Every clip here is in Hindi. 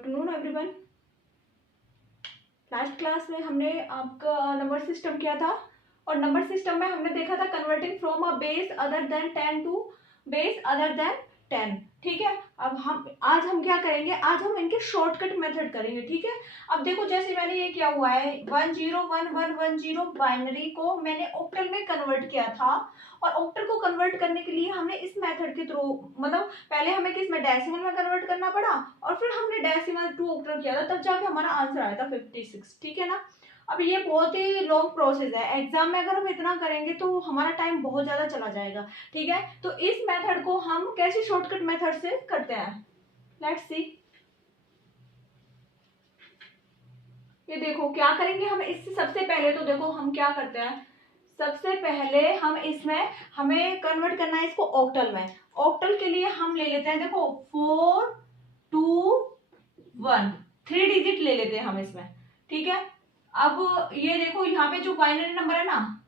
Afternoon everyone. लास्ट क्लास में हमने आपका नंबर सिस्टम किया था और नंबर सिस्टम में हमने देखा था converting from a base other than 10 to base other than 10। ठीक है, अब आज हम क्या करेंगे, आज हम इनके शॉर्टकट मेथड करेंगे। ठीक है, अब देखो जैसे मैंने ये किया हुआ है 101110 बाइनरी को मैंने ऑक्टल में कन्वर्ट किया था और ऑक्टल को कन्वर्ट करने के लिए हमने इस मेथड के थ्रू, मतलब पहले हमें किस में डेसिमल में कन्वर्ट करना पड़ा और फिर हमने डेसिमल टू ऑक्टल किया था, तब जाके हमारा आंसर आया था 56। ठीक है ना। अब ये बहुत ही लॉन्ग प्रोसेस है, एग्जाम में अगर हम इतना करेंगे तो हमारा टाइम बहुत ज्यादा चला जाएगा। ठीक है, तो इस मेथड को हम कैसे शॉर्टकट मेथड से करते हैं, लेट्स सी। ये देखो क्या करेंगे हम इससे, सबसे पहले तो देखो हम क्या करते हैं, सबसे पहले हम इसमें हमें कन्वर्ट करना है इसको ऑक्टल में। ऑक्टल के लिए हम ले लेते हैं, देखो 4 2 1 3 डिजिट ले लेते हैं हम इसमें। ठीक है, अब ये देखो यहाँ पे जो बाइनरी नंबर है ना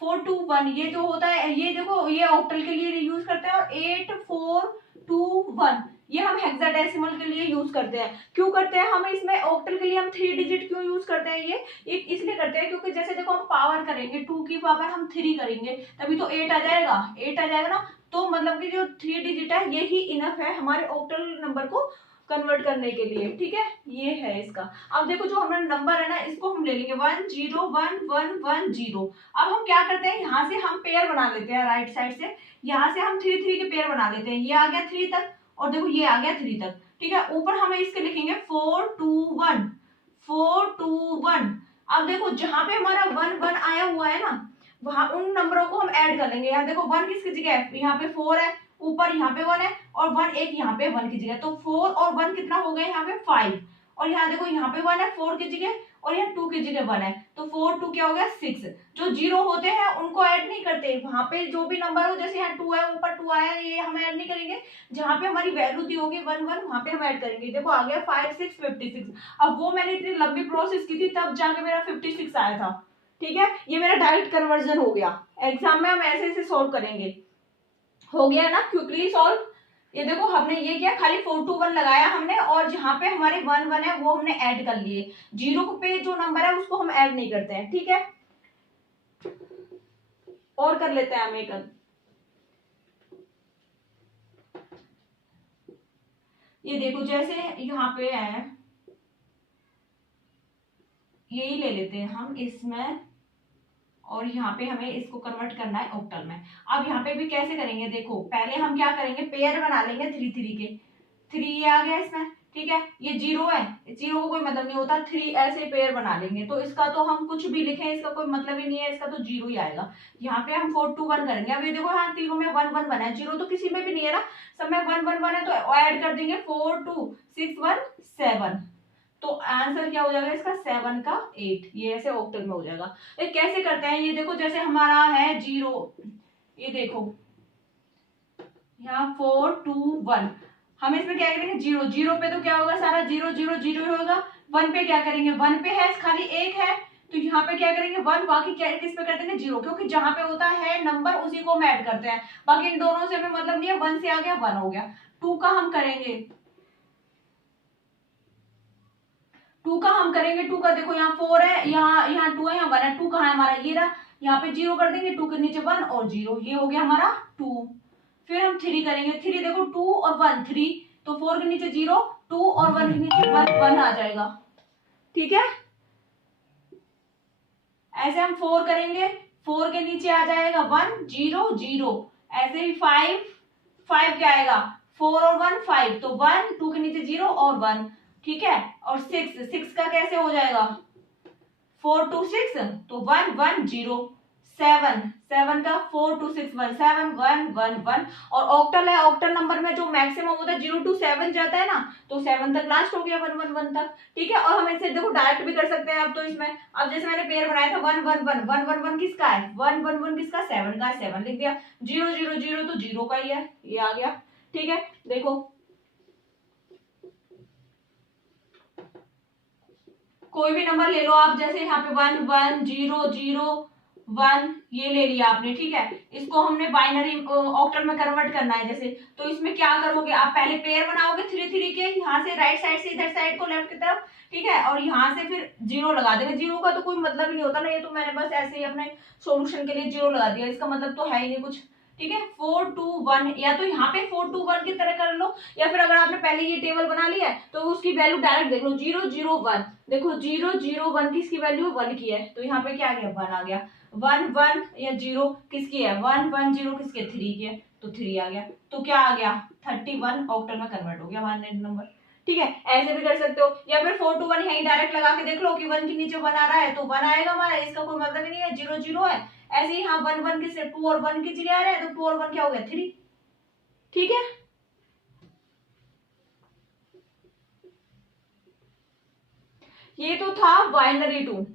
421, ये जो होता है ये देखो ये ऑक्टल के लिए यूज करते हैं और 8421 ये हम हेक्साडेसिमल के लिए यूज करते हैं। क्यों करते हैं हम इसमें ऑक्टल के लिए हम 3 डिजिट क्यों यूज करते हैं, ये इसलिए करते हैं क्योंकि जैसे देखो हम पावर करेंगे 2 की पावर हम 3 करेंगे तभी तो 8 आ जाएगा, 8 आ जाएगा ना। तो मतलब कि जो 3 डिजिट है यही इनफ है हमारे ऑक्टल नंबर को कन्वर्ट करने के लिए। ठीक है, ये है इसका। अब देखो जो हमारा नंबर है ना इसको हम ले लेंगे 101110। अब हम क्या करते हैं, यहाँ से हम पेयर बना लेते हैं, राइट साइड से यहाँ से हम 3 3 के पेयर बना लेते हैं। ये आ गया 3 तक और देखो ये आ गया 3 तक। ठीक है, ऊपर हमें इसके लिखेंगे 421 421। अब देखो जहां पे हमारा 1 1 आया हुआ है ना वहां उन नंबरों को हम ऐड कर लेंगे। यहाँ देखो 1 किसकी जगह है, यहाँ पे 4 है, ऊपर यहाँ पे 1 है और 1 एक यहाँ पे 1 की जगह, तो 4 और 1 कितना हो गया यहाँ पे 5। और यहाँ देखो यहाँ पे 1 है 4 की जगह और यहाँ 2 की जगह 1 है, तो 4 2 क्या हो गया 6। जो जीरो होते हैं उनको ऐड नहीं करते, वहां पे जो भी नंबर हो, जैसे यहाँ 2 है ऊपर 2 आया ये हम ऐड नहीं करेंगे। जहां पे हमारी वैल्यू दी होगी 1 1 वहां पे हम ऐड करेंगे। देखो आ गया 5 6 56। अब वो मैंने इतनी लंबी प्रोसेस की थी तब जाके मेरा 56 आया था। ठीक है, ये मेरा डायरेक्ट कन्वर्जन हो गया। एग्जाम में हम ऐसे ऐसे सॉल्व करेंगे, हो गया ना क्विकली सॉल्व। ये देखो हमने ये किया, खाली 4 2 1 लगाया हमने और जहां पे हमारे 1 1 है वो हमने ऐड कर लिए। जीरो पे जो नंबर है उसको हम ऐड नहीं करते हैं। ठीक है, और कर लेते हैं हम एक। ये देखो जैसे यहाँ पे है, यही ले लेते हैं हम इसमें और यहाँ पे हमें इसको कन्वर्ट करना है ऑक्टल में। अब यहाँ पे भी कैसे करेंगे, देखो पहले हम क्या करेंगे, पेयर बना लेंगे 3 3 के। 3 आ गया इसमें। ठीक है, ये 0 है, 0 को कोई मतलब नहीं होता, 3 ऐसे पेयर बना लेंगे तो इसका तो हम कुछ भी लिखें इसका कोई मतलब ही नहीं है, इसका तो 0 ही आएगा। यहाँ पे हम 4 2 1 करेंगे। अब ये देखो यहाँ तीनों में 1 1 बना है, 0 तो किसी में भी नहीं है ना, सब में 1 1 1 है तो ऐड कर देंगे 4 2 6 1 7। तो आंसर क्या हो जाएगा इसका 7 का 8। ये ऐसे ऑक्टल में हो जाएगा। ये कैसे करते हैं, ये देखो जैसे हमारा है 0, ये देखो यहाँ 4 2 1 हम इसमें क्या करेंगे 0 0 पे तो क्या होगा सारा 0 0 0 होगा। 1 पे क्या करेंगे, 1 पे है खाली एक है तो यहाँ पे क्या करेंगे 1, बाकी क्या किस पे कर देंगे 0, क्योंकि जहां पे होता है नंबर उसी को हम ऐड करते हैं। बाकी इन दोनों से हमें मतलब नहीं है, 1 से आ गया 1 हो गया। 2 का हम करेंगे, 2 का हम करेंगे 2 का देखो यहाँ 4 है, यहाँ 2 है, यहाँ 1 है। 2 कहाँ है हमारा, ये रहा, यहाँ पे 0 कर देंगे, 2 के नीचे 1 और 0, ये हो गया हमारा 2। फिर हम 3 करेंगे, 3 देखो 2 और 1 3, तो 4 के नीचे 0, 2 और 1 के नीचे 1 1 आ जाएगा। ठीक है, ऐसे हम 4 करेंगे, 4 के नीचे आ जाएगा 1 0 0। ऐसे ही 5 5 क्या आएगा, 4 और 1 5, तो 1 2 के नीचे 0 और 1। ठीक है, और 6 6 का कैसे हो जाएगा 4 2 6, तो 1 1 0। 7 7 का 4 2 6 1 7 1 1 1। और ऑक्टल है, ऑक्टल नंबर में जो मैक्सिमम होता है 0 to 7 जाता है ना, तो 7 तक लास्ट हो गया 1 1 1 तक। ठीक है, और हम इसे देखो डायरेक्ट भी कर सकते हैं। अब तो इसमें अब जैसे मैंने पेयर बनाया था 1 1 1 1 1 1 किसका है, 1 1 1 किसका 7 का है, 7 लिख दिया। 0 0 0 तो 0 का ही है, ये आ गया। ठीक है, देखो कोई भी नंबर ले लो आप, जैसे यहाँ पे 1 1 0 0 1 ये ले लिया आपने, ठीक है। इसको हमने बाइनरी ऑक्टल में कन्वर्ट करना है जैसे, तो इसमें क्या करोगे आप, पहले पेयर बनाओगे 3 3 के, यहाँ से राइट साइड से इधर साइड को लेफ्ट की तरफ, ठीक है, और यहाँ से फिर 0 लगा देंगे। 0 का तो कोई मतलब ही नहीं होता ना, ये तो मैंने बस ऐसे ही अपने सॉल्यूशन के लिए 0 लगा दिया, इसका मतलब तो है ही नहीं कुछ, ठीक है। 4 2 1, या तो यहाँ पे 4 2 1 की तरह कर लो, या फिर अगर आपने पहले ये टेबल बना लिया है तो उसकी वैल्यू डायरेक्ट देख लो, 0 0 1, देखो 0 0 1 किसकी वैल्यू 1 की है, तो यहाँ पे क्या आ गया 1 आ गया। 1 1 या 0 किसकी है, 1 1 0 किसके 3 की है, तो 3 आ गया, तो क्या आ गया 31 ऑक्टल में कन्वर्ट हो गया 1 नंबर, ठीक है। ऐसे भी कर सकते हो, या फिर 4 2 1 यहीं डायरेक्ट लगा के देख लो कि 1 के नीचे 1 आ रहा है तो 1 आएगा हमारा, इसका कोई मतलब ही नहीं है, 0 0 है। ऐसे ही हाँ 1 1 के 2 और 1 की जगह आ रहा है, तो 2 और 1 क्या हो गया 3, ठीक है। ये तो था बाइनरी टू,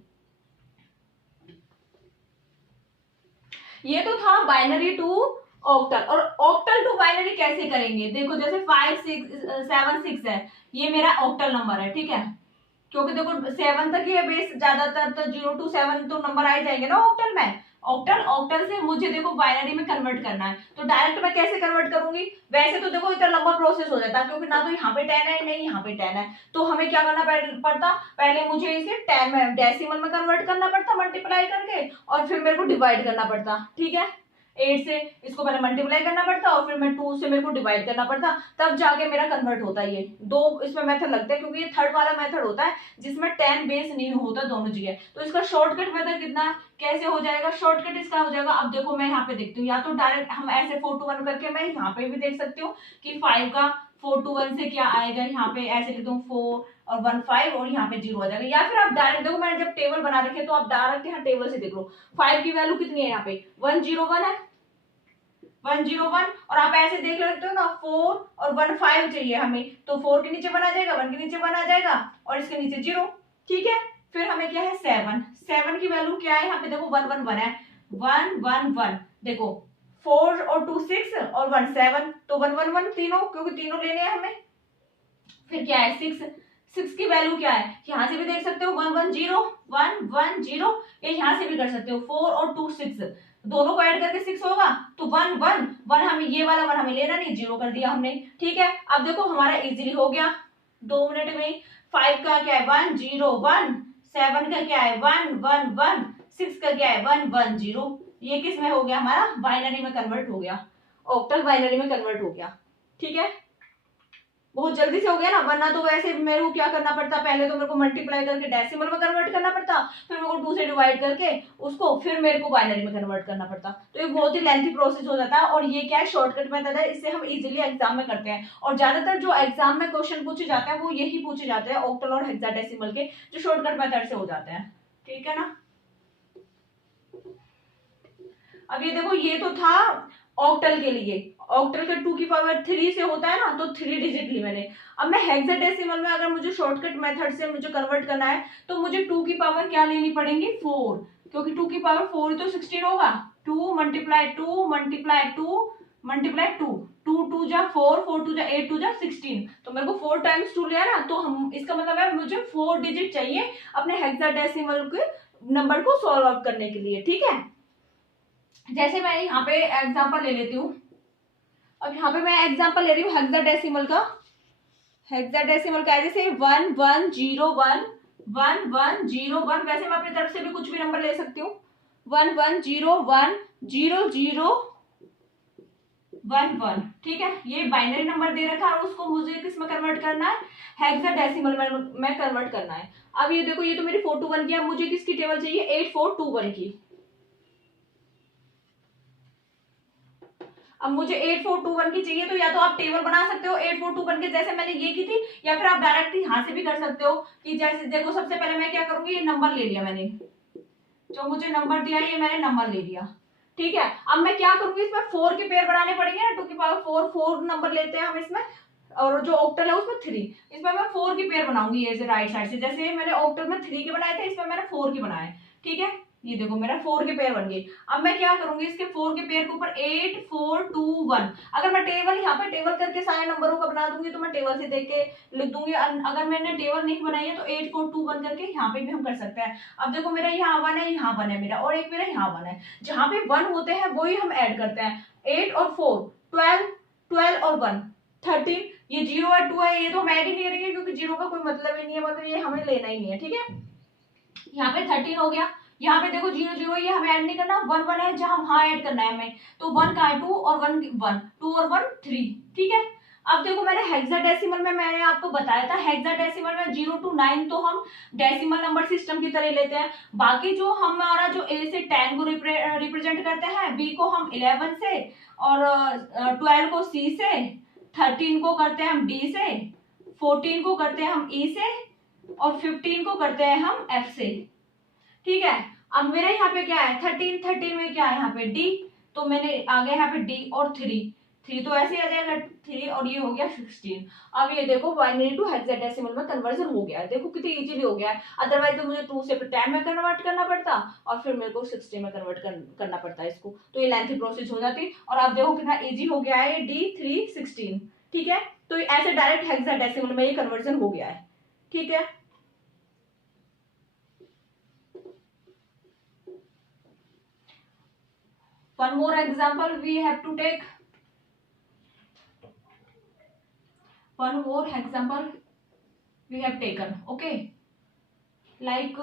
ये तो था बाइनरी टू ऑक्टल। और ऑक्टल टू बाइनरी कैसे करेंगे, देखो जैसे 5 6 7 6 है, ये मेरा ऑक्टल नंबर है, ठीक है, क्योंकि देखो 7 तक ही है बेस, ज्यादातर तो 0 to 7 तो नंबर आ ही जाएंगे ना ऑक्टल में। ऑक्टल ऑक्टल से मुझे देखो बाइनरी में कन्वर्ट करना है, तो डायरेक्ट मैं कैसे कन्वर्ट करूंगी, वैसे तो देखो इतना लंबा प्रोसेस हो जाता है, क्योंकि ना तो यहाँ पे 10 है नहीं यहाँ पे 10 है, तो हमें क्या करना पड़ता, पहले मुझे इसे 10 में डेसिमल में कन्वर्ट करना पड़ता मल्टीप्लाई करके, और फिर मेरे को डिवाइड करना पड़ता, ठीक है। 8 से इसको पहले मल्टीप्लाई करना पड़ता और फिर मैं 2 से मेरे को डिवाइड करना पड़ता, तब जाके मेरा कन्वर्ट होता है। ये दो इसमें मेथड लगते हैं, क्योंकि ये थर्ड वाला मेथड होता है जिसमें 10 बेस नहीं होता दोनों जगह। तो इसका शॉर्टकट मेथड कितना कैसे हो जाएगा, शॉर्टकट इसका हो जाएगा, अब देखो मैं यहाँ पे देखती हूँ, या तो डायरेक्ट हम ऐसे 4 to 1 करके मैं यहाँ पे भी देख सकती हूँ कि 5 का 4 to 1 से क्या आएगा, यहाँ पे ऐसे लिखता हूँ 4 और 1 5 और यहाँ पे 0 आ जाएगा, या फिर आप डायरेक्ट देखो मैंने जब टेबल बना रखे तो आप डायरेक्ट यहाँ टेबल से देख लो 5 की वैल्यू कितनी है, यहाँ पे 101 है, 101, और आप ऐसे देख लेते हो ना 4 और 1 5 चाहिए हमें, तो 4 के नीचे 1 आ जाएगा, 1 के नीचे 1 आ जाएगा और इसके नीचे 0, ठीक है। फिर हमें क्या है 7, 7 की वैल्यू क्या है, यहाँ पे देखो 1 1 1 है, 1 1 1, देखो 4 और 2 6 और 1 7, तो 1 1 1 तीनों, क्योंकि तीनों लेने हैं हमें। फिर क्या है 6, 6 की वैल्यू क्या है, यहाँ से भी देख सकते हो 1 1 0 1 1 0, ये यहाँ से भी कर सकते हो 4 और 2 6, दोनों को ऐड करके 6 होगा, तो 1 1 1 हमें ये वाला 1 हमें लेना नहीं, 0 कर दिया हमने, ठीक है। अब देखो हमारा इजीली हो गया 2 मिनट में। 5 का क्या है 1 0 1, 7 का क्या है 1 1 1, 6 का क्या है 1 1 0, ये किस में हो गया हमारा बाइनरी में कन्वर्ट हो गया, ऑक्टल बाइनरी में कन्वर्ट हो गया, ठीक है। बहुत जल्दी से हो गया ना, वरना तो वैसे मेरे को क्या करना पड़ता, पहले तो मेरे को मल्टीप्लाई करके डेसिमल में कन्वर्ट करना पड़ता, फिर मेरे को 2 से डिवाइड करके उसको फिर मेरे को बाइनरी में कन्वर्ट करना पड़ता, तो ये बहुत ही लेंथी प्रोसेस हो जाता है। और ये क्या है शॉर्टकट मेथड है, इससे हम इजीली एग्जाम में करते हैं, और ज्यादातर जो एग्जाम में क्वेश्चन पूछे जाते हैं वो यही पूछे जाते हैं ऑक्टल और हेक्साडेसिमल के, जो शॉर्टकट मेथड से हो जाते हैं, ठीक है ना। अब ये देखो ये तो था ऑक्टल के लिए, ऑक्टल का 2 की पावर 3 से होता है ना, तो 3 डिजिट ली मैंने। अब मैं हेक्साडेसिमल में अगर मुझे शॉर्टकट मेथड से मुझे कन्वर्ट करना है तो मुझे 2 की पावर क्या लेनी पड़ेगी 4, क्योंकि 2 की पावर 4 ही तो 16 होगा, 2 मल्टीप्लाई 2 मल्टीप्लाई 2 मल्टीप्लाई 2, 2 2 जा 4 4 2 जा 8 2 जा 16, तो मेरे को 4 टाइम्स 2 लिया ना, तो हम इसका मतलब है मुझे 4 डिजिट चाहिए अपने हेक्साडेसिमल के नंबर को सॉल्व आउट करने के लिए, ठीक है। जैसे मैं यहाँ पे एग्जांपल ले लेती हूँ, अब यहाँ पे मैं एग्जांपल ले रही हूँ हेक्साडेसिमल का, हेक्साडेसिमल का जैसे 1 1 0 1 1 1 0 1, वैसे मैं अपनी तरफ से भी कुछ भी नंबर ले सकती हूँ, 1 1 0 1 0 0 1 1, ठीक है। ये बाइनरी नंबर दे रखा है और उसको मुझे किस में कन्वर्ट करना है, हेक्साडेसिमल में कन्वर्ट करना है। अब ये देखो ये तो मेरी 4 2 1 की, अब मुझे किसकी टेबल चाहिए 8 4 2 1 की। अब मुझे 8 4 2 1 की चाहिए, तो या तो आप टेबल बना सकते हो 8 4 2 1 के जैसे मैंने ये की थी, या फिर आप डायरेक्ट यहाँ से भी कर सकते हो कि जैसे देखो सबसे पहले मैं क्या करूंगी, ये नंबर ले लिया मैंने, जो मुझे नंबर दिया ये मैंने नंबर ले लिया, ठीक है। अब मैं क्या करूंगी, इसमें 4 के पेयर बनाने पड़ेंगे ना, 2 की पावर 4 4 नंबर लेते हैं हम इसमें, और जो ऑक्टल है उसमें 3, इसमें मैं 4 की पेयर बनाऊंगी, ये राइट साइड से, जैसे मैंने ऑक्टल में 3 के बनाए थे इसमें मैंने 4 के बनाए, ठीक है। ये देखो मेरा 4 के पेयर बन गए। अब मैं क्या करूंगी, इसके 4 के पेयर के ऊपर 8 4 2 1, अगर मैं टेबल यहाँ पे टेबल करके सारे नंबरों का बना दूंगी तो मैं टेबल से देख के लिख दूंगी। अगर मैंने टेबल नहीं बनाई है तो 8 4 2 1 करके यहाँ पे भी हम कर सकते हैं। अब देखो मेरा यहाँ 1 है, यहाँ 1 है मेरा, और एक मेरा यहाँ 1 है, जहाँ पे 1 होते हैं वही हम ऐड करते हैं। 8 और 4 12, 12 और 1 13, ये 0 है 2 है, ये तो हम ऐड ही नहीं करेंगे क्योंकि 0 का कोई मतलब ही नहीं है, मतलब ये हमें लेना ही नहीं है, ठीक है। यहाँ पे 13 हो गया, यहाँ पे देखो 0 0 ये हमें ऐड नहीं करना, 1 1 है जहां वहां ऐड करना है हमें, तो 1 का है 2 और 1 1 2 और 1 3, ठीक है। अब देखो मैंने हेक्साडेसिमल में मैंने आपको बताया था, हेक्साडेसिमल में 0 to 9 तो हम डेसिमल नंबर सिस्टम की तरह लेते हैं, बाकी जो हमारा जो ए से 10 को रिप्रेजेंट करते हैं, बी को हम 11 से, और 12 को सी से, 13 को करते हैं हम डी से, 14 को करते हैं हम ई से, और 15 को करते हैं हम एफ से, ठीक है। अब मेरे यहाँ पे क्या है 13 में क्या है यहाँ पे डी, तो मैंने आ गया यहाँ पे डी, और 3 तो ऐसे ही आ जाएगा 3, और ये हो गया 16। अब ये देखो बाइनरी टू हेक्साडेसिमल में कन्वर्जन हो गया है, देखो कितनी इजीली हो गया है, अदरवाइज तो मुझे 2 से 10 में कन्वर्ट करना पड़ता और फिर मेरे को 60 में कन्वर्ट करना पड़ता है इसको, तो ये लेंथी प्रोसेस हो जाती। और अब देखो कितना इजी हो गया है D3 16, ठीक है। तो ऐसे डायरेक्ट हेक्साडेसिमल में ये कन्वर्जन हो गया है, ठीक है। One more example we have to take. One more example we have taken. Okay. Like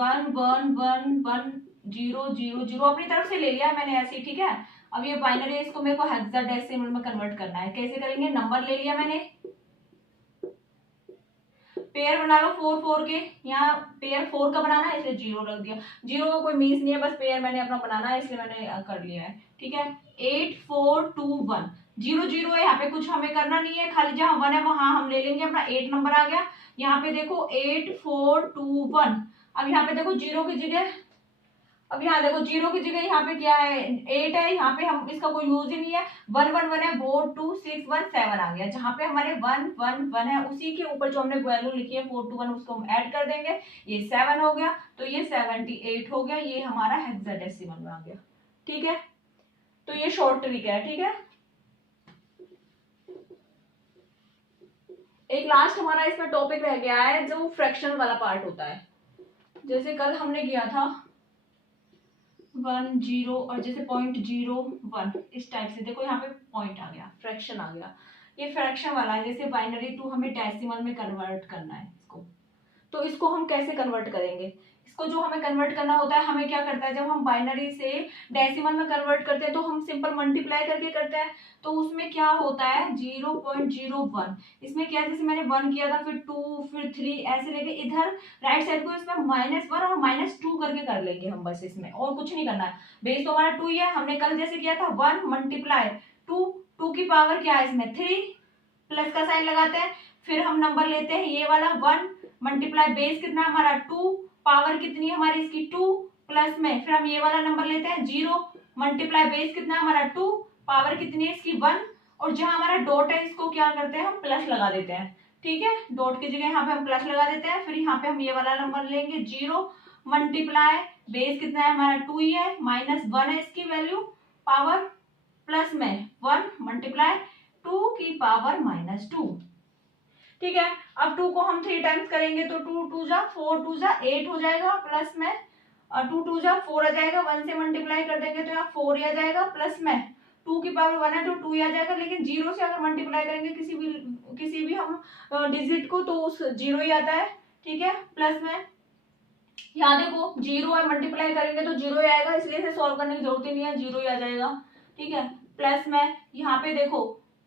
1 1 1 1 0 0 0 अपनी तरफ से ले लिया मैंने ऐसे, ठीक है। अब ये बाइनरी इसको मेरे को हेक्साडेसिमल में कन्वर्ट करना है, कैसे करेंगे, नंबर ले लिया मैंने, पेयर बना लो 4 4 के, यहाँ पेयर 4 का बनाना है इसलिए 0 रख दिया, 0 का कोई मीन्स नहीं है, बस पेयर मैंने अपना बनाना है इसलिए मैंने कर लिया है, ठीक है। 8 4 2 1 0 0 है, यहाँ पे कुछ हमें करना नहीं है, खाली जहां 1 है वहां हम ले लेंगे, अपना 8 नंबर आ गया। यहाँ पे देखो 8 4 2 1, अब यहाँ पे देखो 0 की जगह, अब यहाँ देखो 0 की जगह यहाँ पे क्या है 8 है, यहाँ पे हम इसका कोई यूज ही नहीं है, 1 1 1 है, 4 2 6 1 7 आ गया, जहाँ पे हमारे 1 1 1 है उसी के ऊपर जो हमने वैल्यू लिखी है 4 2 1 उसको हम ऐड कर देंगे, ये 7 हो गया, तो ये 78 हो गया, ये हमारा हेक्साडेसिमल में आ गया, ठीक है। तो ये शॉर्ट ट्रिक है, ठीक है। एक लास्ट हमारा इसमें टॉपिक रह गया है जो फ्रैक्शन वाला पार्ट होता है, जैसे कल हमने किया था 1 0 और जैसे 0.01 इस टाइप से, देखो यहाँ पे पॉइंट आ गया, फ्रैक्शन आ गया, ये फ्रैक्शन वाला है, जैसे बाइनरी टू हमें डेसिमल में कन्वर्ट करना है इसको, तो इसको हम कैसे कन्वर्ट करेंगे, इसको जो हमें कन्वर्ट करना होता है, हमें क्या करता है जब हम बाइनरी से डेसिमल में कन्वर्ट करते हैं तो हम सिंपल मल्टीप्लाई करके करते हैं, तो उसमें क्या होता है 0.01, इसमें क्या जैसे मैंने 1 किया था फिर 2 फिर 3 ऐसे लेके इधर राइट साइड को इसमें -1 और -2 करके कर लेंगे हम, बस इसमें और कुछ नहीं करना है, बेस तो हमारा 2 ही है, हमने कल जैसे किया था 1 मल्टीप्लाई 2, 2 की पावर क्या है इसमें 3, प्लस का साइन लगाते हैं, फिर हम नंबर लेते हैं ये वाला 1 मल्टीप्लाई बेस कितना हमारा 2, पावर कितनी है हमारी इसकी 2, प्लस में फिर हम ये वाला नंबर लेते हैं 0 मल्टीप्लाई बेस कितना हमारा 2, पावर कितनी है इसकी 1, और जहां हमारा डॉट है इसको क्या करते हैं हम प्लस लगा देते हैं, ठीक है, डॉट की जगह यहाँ पे हम प्लस लगा देते हैं, फिर यहाँ पे हम ये वाला नंबर लेंगे 0 मल्टीप्लाई बेस कितना है हमारा 2 ही है, -1 है इसकी वैल्यू, पावर प्लस में 1 मल्टीप्लाई 2 की पावर -2, ठीक है। अब 2 को हम 3 टाइम्स करेंगे तो 2 2 जा 4 2 जा 8 हो जाएगा, प्लस में 2 2 जा 4 आ जाएगा, 1 से मल्टीप्लाई कर देंगे तो यहाँ 4 ही आ जाएगा, प्लस में 2 की पावर 1 है तो 2 ही आ जाएगा, लेकिन 0 से अगर मल्टीप्लाई करेंगे किसी भी हम डिजिट को तो उस 0 ही आता है, ठीक है। प्लस में यहाँ देखो 0 है, मल्टीप्लाई करेंगे तो 0 ही आएगा, इसलिए इसे सॉल्व करने की जरूरत ही नहीं है, 0 ही आ जाएगा, ठीक है। प्लस में यहाँ पे देखो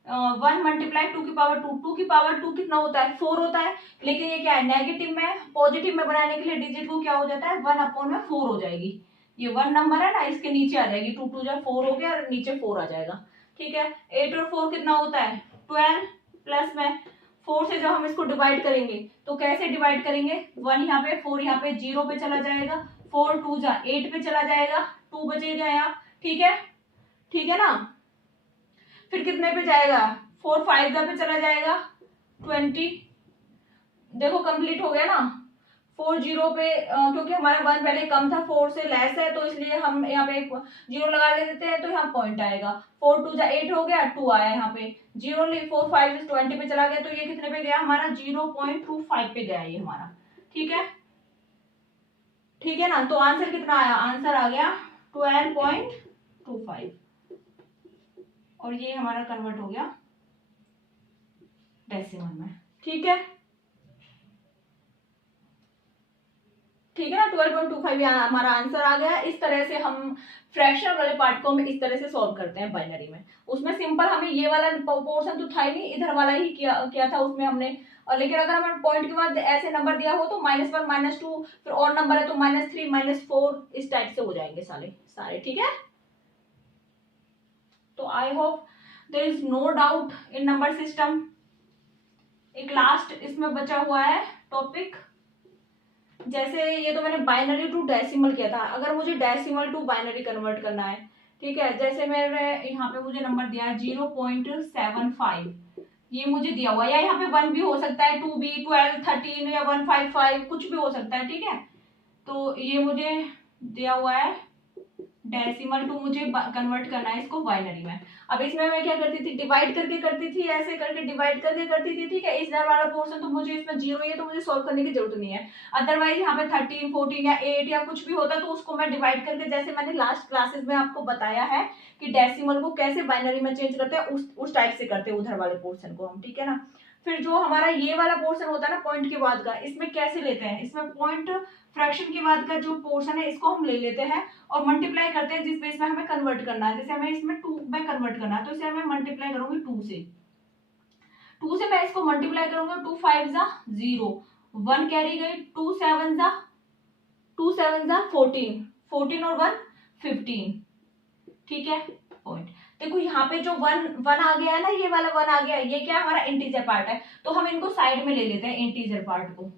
1 मल्टीप्लाई 2 की पावर 2, 2 की पावर 2 कितना होता है 4 होता है, लेकिन ये क्या है नेगेटिव में पॉजिटिव में बनाने के लिए डिजिट को क्या हो जाता है 1/4 हो जाएगी, ये 1 नंबर है ना इसके नीचे आ जाएगी, 2 2 जा 4 हो गया और नीचे 4 आ जाएगा, ठीक है। 8 और 4 कितना होता है 12, प्लस में 4 से जब हम इसको डिवाइड करेंगे तो कैसे डिवाइड करेंगे, 1 यहाँ पे 4 यहाँ पे 0 पे चला जाएगा, 4 2 जा 8 पे चला जाएगा, 2 बचेगा यहाँ, ठीक है, ठीक है ना। फिर कितने पे जाएगा 4 5 पे चला जाएगा 20, देखो कंप्लीट हो गया ना, 4 जीरो पे क्योंकि हमारा 1 पहले कम था, 4 से लेस है, तो इसलिए हम यहाँ पे एक जीरो लगा देते हैं, तो यहाँ पॉइंट आएगा। 4 2 जा 8 हो गया, 2 आया यहाँ पे, 0 4 5 20 पे चला गया, तो ये कितने पे गया हमारा 0.25 पे गया ये हमारा। ठीक है, ठीक है ना। तो आंसर कितना आया, आंसर आ गया 12.25 और ये हमारा कन्वर्ट हो गया डेसिमल में। ठीक है, ठीक है ना, 12.25 हमारा आंसर आ गया। इस तरह से हम फ्रैक्शन वाले पार्ट को हम इस तरह से सॉल्व करते हैं बाइनरी में। उसमें सिंपल हमें ये वाला पोर्शन तो था ही नहीं, इधर वाला ही किया था उसमें हमने। और लेकिन अगर हमारे पॉइंट के बाद ऐसे नंबर दिया हो तो -1 -2 फिर और नंबर है तो -3 -4 इस टाइप से हो जाएंगे सारे। ठीक है, तो I hope there is no doubt in number system. एक लास्ट इसमें बचा हुआ है टॉपिक, जैसे ये तो मैंने बाइनरी टू डेसिमल किया था, अगर मुझे डेसिमल टू बाइनरी कन्वर्ट करना है, ठीक है, जैसे मेरे यहाँ पे मुझे नंबर दिया है 0.75, ये मुझे दिया हुआ है, या यहाँ पे 1 भी हो सकता है, 2 भी, 12 13 या 155 कुछ भी हो सकता है। ठीक है, तो ये मुझे दिया हुआ है डेसिमल टू, मुझे कन्वर्ट करना है इसको बाइनरी में। अब इसमें मैं क्या करती थी, डिवाइड करके करती थी, ऐसे करके डिवाइड करके करती थी। ठीक है, इस वाला पोर्शन तो मुझे इसमें 0 ही है तो मुझे सॉल्व करने की जरूरत नहीं है। अदरवाइज यहाँ पे 13 14 या 8 या कुछ भी होता तो उसको मैं डिवाइड करके, जैसे मैंने लास्ट क्लासेस में आपको बताया है कि डेसिमल को कैसे बाइनरी में चेंज करते हैं, उस टाइप से करते हैं उधर वाले पोर्शन को हम। ठीक है ना, फिर जो हमारा ये वाला पोर्शन होता है ना पॉइंट के बाद का, इसमें कैसे लेते हैं, इसमें पॉइंट फ्रैक्शन के बाद का जो पोर्शन है इसको हम ले लेते हैं और मल्टीप्लाई करते हैं जिस बेस में हमें कन्वर्ट करना है। जैसे हमें इसमें 2 में कन्वर्ट करना है तो इसे हमें मल्टीप्लाई करूंगी 2 से मैं इसको मल्टीप्लाई करूंगा, 2 5 जा 0, 1 कैरी गई, 2 7 जा 14, 14 और 1 15। ठीक है, पॉइंट देखो यहाँ पे जो वन आ गया है ना, ये वाला 1 आ गया है, ये क्या हमारा इंटीजर पार्ट है, तो हम इनको साइड में ले लेते हैं। इंटीजर पार्ट को,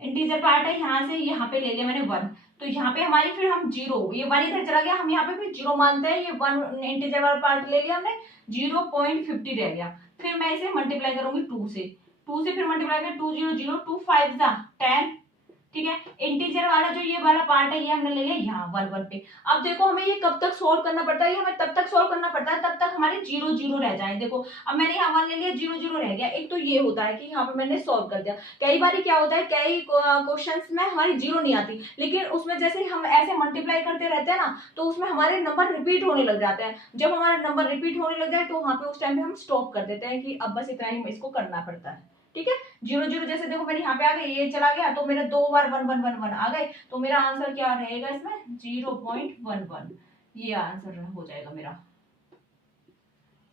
इंटीजर पार्ट है, यहाँ से यहाँ पे ले लिया मैंने 1, तो यहाँ पे हमारी फिर हम 0, ये 1 इधर चला गया, हम यहाँ पे फिर 0 मानते हैं, ये 1 इंटीजर वाला पार्ट ले लिया हमने, 0.50 रह गया। फिर मैं इसे मल्टीप्लाई करूंगी 2 से फिर मल्टीप्लाई करें 2 0 0, 2 5 10। ठीक है, इंटीजर वाला जो ये वाला पार्ट है ये हमने ले लिया यहाँ 1 1 पे। अब देखो हमें ये कब तक सोल्व करना पड़ता है, ये हमें तब तक सोल्व करना पड़ता है तब तक हमारे 0 0 रह जाए। देखो अब मैंने यहाँ 1 ले लिया, 0 0 रह गया। एक तो ये होता है कि यहाँ पे मैंने सोल्व कर दिया। कई बार क्या होता है, कई क्वेश्चंस में हमारी 0 नहीं आती, लेकिन उसमें जैसे हम ऐसे मल्टीप्लाई करते रहते हैं ना, तो उसमें हमारे नंबर रिपीट होने लग जाते हैं। जब हमारा नंबर रिपीट होने लग जाए तो वहां पे उस टाइम पे हम स्टॉप कर देते हैं कि अब बस इतना ही इसको करना पड़ता है। ठीक है, 0 0 जैसे देखो मेरे यहाँ पे आ गए, ये चला गया तो मेरे 2 बार 1 1 1 1 आ गए, तो मेरा आंसर क्या रहेगा इसमें 0.11, ये आंसर हो जाएगा मेरा।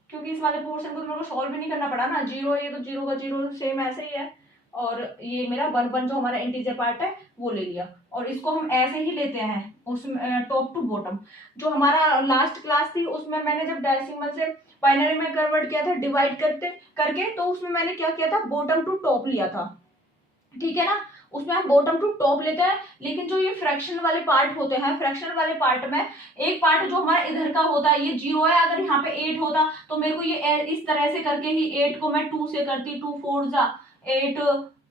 क्योंकि इस वाले पोर्शन को मेरे को सॉल्व भी नहीं करना पड़ा ना, 0 ये तो 0 का 0 सेम ऐसे ही है, और ये मेरा 1 1 जो हमारा इंटीजर पार्ट है वो ले लिया, और इसको हम ऐसे ही लेते हैं उसमें टॉप टू बॉटम। जो हमारा लास्ट क्लास थी उसमें मैंने जब डेसिमल से बाइनरी में कन्वर्ट किया था डिवाइड करके, तो उसमें मैंने क्या किया था, बॉटम टू टॉप लिया था। ठीक है ना, उसमें हम बॉटम टू टॉप लेते हैं, लेकिन जो ये फ्रैक्शन वाले पार्ट होते हैं, फ्रैक्शन वाले पार्ट में एक पार्ट जो हमारा इधर का होता है ये 0 है, अगर यहाँ पे 8 होता तो मेरे को ये इस तरह से करके ही 8 को मैं 2 से करती, 2 4 जा 8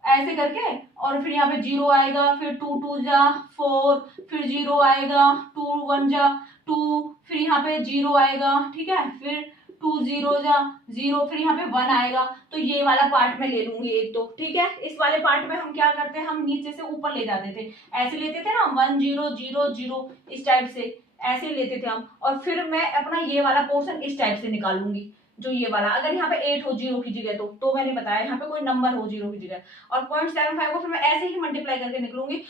ऐसे करके, और फिर यहाँ पे 0 आएगा, फिर 2 2 जा 4, फिर 0 आएगा, 2 1 जा 2, फिर यहाँ पे 0 आएगा। ठीक है, फिर 2 0 जा 0, फिर यहाँ पे 1 आएगा, तो ये वाला पार्ट मैं ले लूंगी एक तो। ठीक है, इस वाले पार्ट में हम क्या करते हैं, हम नीचे से ऊपर ले जाते थे, ऐसे लेते थे ना 1 0 0 0 इस टाइप से, ऐसे लेते थे हम, और फिर मैं अपना ये वाला पोर्शन इस टाइप से निकालूंगी, जो ये वाला, अगर यहाँ पे 8 हो 0 की जगह, तो मैंने बताया यहाँ पे कोई नंबर हो 0 की जगह, और 0.75 को फिर मैं ऐसे ही मल्टीप्लाई करके निकालूंगी,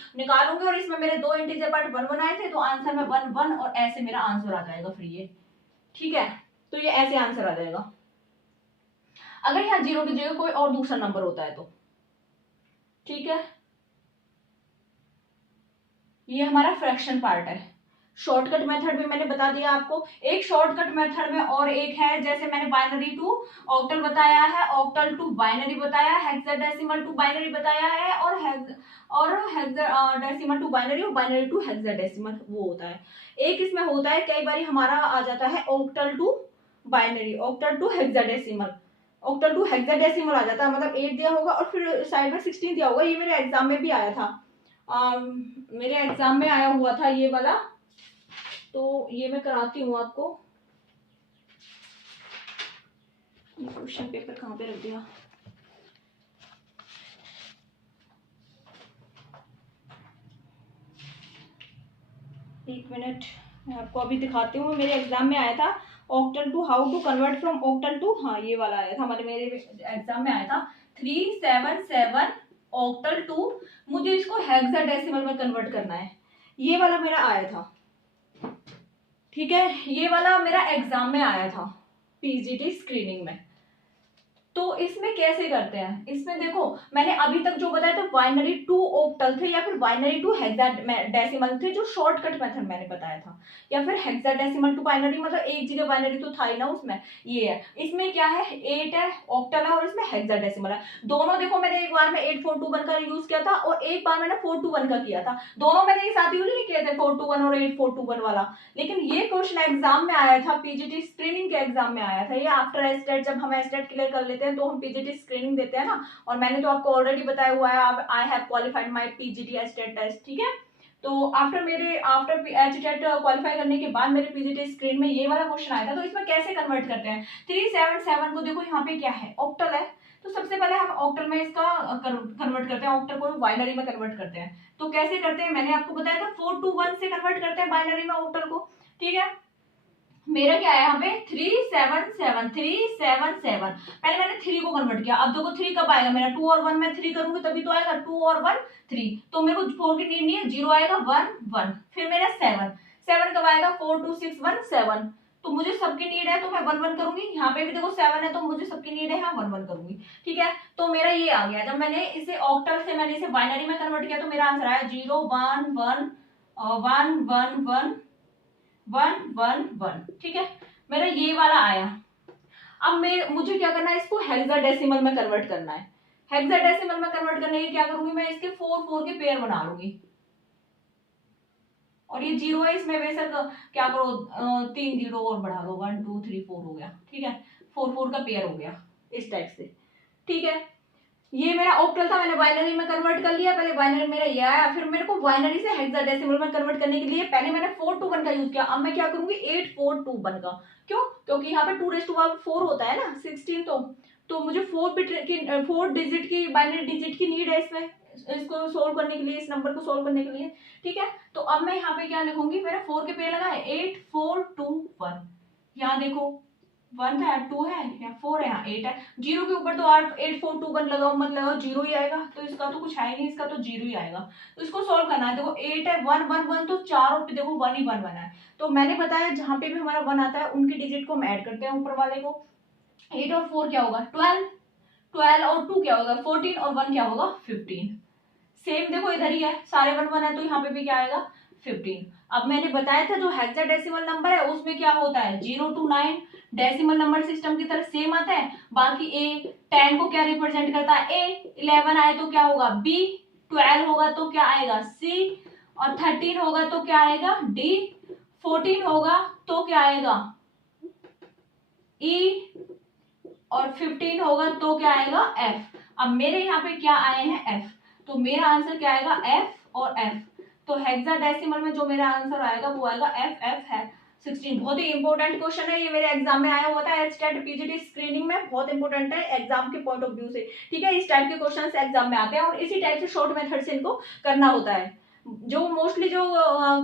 और इसमें मेरे 2 इंटीजर पार्ट 1 1 आए थे, तो आंसर में 1 1 और ऐसे मेरा आंसर आ जाएगा फिर ये। ठीक है, तो ये ऐसे आंसर आ जाएगा अगर यहाँ 0 की जगह कोई और दूसरा नंबर होता है तो। ठीक है, ये हमारा फ्रैक्शन पार्ट है। शॉर्टकट मेथड भी मैंने बता दिया आपको। एक शॉर्टकट मेथड में और एक है, जैसे मैंने बाइनरी टू ऑक्टल बताया है, ऑक्टल टू बाइनरी बताया है, हेक्साडेसिमल टू बाइनरी बताया है, और हेक्साडेसिमल टू बाइनरी और बाइनरी टू हेक्साडेसिमल वो होता है। एक इसमें होता है, कई बार हमारा आ जाता है octal to binary, octal to hexadecimal, octal to hexadecimal आ जाता है, मतलब 8 दिया होगा और फिर साइड में 16 दिया होगा। ये मेरे एग्जाम में भी आया था, मेरे एग्जाम में आया हुआ था ये वाला। तो ये मैं कराती हूँ आपको। क्वेश्चन पेपर कहाँ पे रख दिया? एक मिनट, मैं आपको अभी दिखाती हूँ। मेरे एग्जाम में आया था octal to, how to convert from octal to, हाँ ये वाला आया था हमारे, मेरे एग्जाम में आया था 377 ऑक्टल टू, मुझे इसको हेक्साडेसिमल में कन्वर्ट करना है। ये वाला मेरा आया था, ठीक है, ये वाला मेरा एग्जाम में आया था पीजीटी स्क्रीनिंग में। तो इसमें कैसे करते हैं? इसमें देखो मैंने अभी तक जो बताया था बाइनरी टू ऑक्टल थे या फिर बाइनरी टू हेक्साडेसिमल थे, जो शॉर्टकट मेथड मैंने बताया था, या फिर हेक्साडेसिमल टू बाइनरी, मतलब एक जगह बाइनरी तो था ही ना उसमें। ये है, इसमें क्या है 8 है, ऑक्टल है और इसमें हेक्साडेसिमल है। दोनों देखो मैंने एक बार में 8421 का यूज किया था और एक बार मैंने 421 का किया था। दोनों मैंने एक साथ यूज नहीं किए थे 421 और 8421 वाला। लेकिन ये क्वेश्चन एग्जाम में आया था, पीजीटी स्क्रीनिंग के एग्जाम में आया था। ये आफ्टर एस्टेट, जब हम एस्टेट क्लियर कर लेते हैं तो हम पीजीटी स्क्रीनिंग देते हैं ना, और मैंने तो आपको ऑलरेडी बताया हुआ है, I have qualified my PGT state test, ठीक है। तो आफ्टर एस्टेट क्वालिफाई करने के बाद मेरे पीजीटी स्क्रीन में ये वाला क्वेश्चन आया था। तो इसमें कैसे कन्वर्ट करते हैं? 377 को देखो यहाँ पे क्या है, ऑक्टल है, तो सबसे पहले हम ऑक्टल में इसका कन्वर्ट करते हैं, ऑक्टल को बाइनरी में कन्वर्ट करते हैं। तो कैसे करते हैं मैंने आपको बताया था, 421 से कन्वर्ट करते हैं बाइनरी में ऑक्टल को, ठीक है। मेरा क्या है यहाँ पे 377 पहले मैंने 3 को कन्वर्ट किया। अब देखो 3 कब आएगा मेरा, 2 और 1 में 3 करूंगी तभी तो आएगा, 2 और 1 3, तो मेरे को 4 की नीड नहीं है, 0 आएगा, 1 1, फिर मेरा 7 कब आएगा, 4 2 6 1 7, तो मुझे सबकी नीड है तो मैं 1 1 करूंगी। यहाँ पे भी देखो 7 है तो मुझे सबकी नीड है, यहाँ 1 1 करूंगी, ठीक है। तो मेरा ये आ गया, जब मैंने इसे ऑक्टल से मैंने इसे बाइनरी में कन्वर्ट किया तो मेरा आंसर आया 0 1 1 1 1 1 1 1 1, ठीक है, मेरा ये वाला आया। अब मुझे क्या करना है, इसको हेक्साडेसिमल में कन्वर्ट करना है। हेक्साडेसिमल में कन्वर्ट करने के क्या करूंगी मैं, इसके 4 4 के पेयर बना लूंगी, और ये 0 है इसमें बेशक क्या करो 3 0 और बढ़ा लो, 1 2 3 4 हो गया, ठीक है, 4 4 का पेयर हो गया इस टाइप से, ठीक है। ये मेरा ऑक्टल था, मैंने बाइनरी में कन्वर्ट कर लिया। पहले बाइनरी मेरा ये आया, फिर मेरे को बाइनरी से हेक्साडेसिमल में कन्वर्ट करने के लिए पहले मैंने 421 का यूज किया। अब मैं क्या करूंगी 8421 का, क्यों? क्योंकि यहाँ पे 2⁴ होता है ना 16, तो मुझे 4 डिजिट की बाइनरी डिजिट की नीड है इसमें, इसको सोल्व करने के लिए, इस नंबर को सोल्व करने के लिए, ठीक है। तो अब मैं यहाँ पे क्या लिखूंगी, मैंने 4 के पेयर लगाए 8421, यहाँ देखो 1 है, 2 है, या 4 है, यहाँ 8 है, 0 के ऊपर तो 8421 लगाओ मत लगाओ, 0 ही आएगा, तो इसका तो कुछ है नहीं, इसका तो 0 ही आएगा। तो इसको सोल्व करना है, देखो 8 है 1 1 1, तो चारों पे देखो 1 ही 1 बना है। तो मैंने बताया जहां पे भी हमारा 1 आता है उनकी डिजिट को हम ऐड करते हैं ऊपर वाले को। 8 और 4 क्या होगा 12, 12 और 2 क्या होगा 14, और 1 क्या होगा 15। सेम देखो इधर ही है, सारे 1 1 है, तो यहाँ पे भी क्या आएगा 15। अब मैंने बताया था जो हेक्साडेसिमल नंबर है उसमें क्या होता है 0 to 9 डेसिमल नंबर सिस्टम की तरह सेम आता है। बाकी ए 10 को क्या रिप्रेजेंट करता है ए, 11 आए तो क्या होगा बी, 12 होगा तो क्या आएगा सी, और 13 होगा तो क्या आएगा डी, 14 होगा तो क्या आएगा ई, और 15 होगा तो क्या आएगा एफ। अब मेरे यहाँ पे क्या आए हैं एफ, तो मेरा आंसर क्या आएगा एफ और एफ। तो हेक्साडेसिमल में जो मेरा आंसर आएगा वो आएगा एफ एफ है 16। बहुत ही इंपॉर्टेंट क्वेश्चन है ये, मेरे एग्जाम में आया हुआ था एस्टेट पीजीटी स्क्रीनिंग में, बहुत इंपॉर्टेंट है एग्जाम के पॉइंट ऑफ व्यू से, ठीक है। इस टाइप के क्वेश्चन एग्जाम में आते हैं और इसी टाइप से शॉर्ट मेथड से इनको करना होता है। जो मोस्टली जो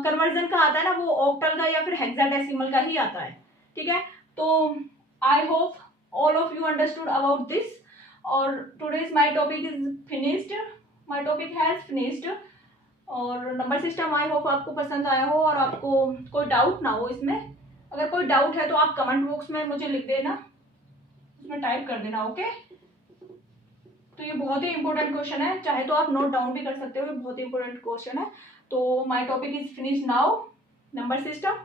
कन्वर्जन का आता है ना वो ऑक्टल का या फिर हेक्साडेसिमल का ही आता है, ठीक है। तो I hope all of you understood about this, और today's my topic is finished, my topic has finished। और नंबर सिस्टम आई होप आपको पसंद आया हो और आपको कोई डाउट ना हो इसमें। अगर कोई डाउट है तो आप कमेंट बॉक्स में मुझे लिख देना, उसमें टाइप कर देना, ओके। तो ये बहुत ही इंपॉर्टेंट क्वेश्चन है, चाहे तो आप नोट डाउन भी कर सकते हो, ये बहुत ही इंपॉर्टेंट क्वेश्चन है। तो my topic is finish now, number system.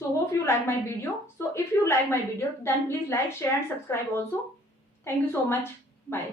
So hope you like my video. So if you like my video, then please like, share and subscribe also. Thank you so much. Bye.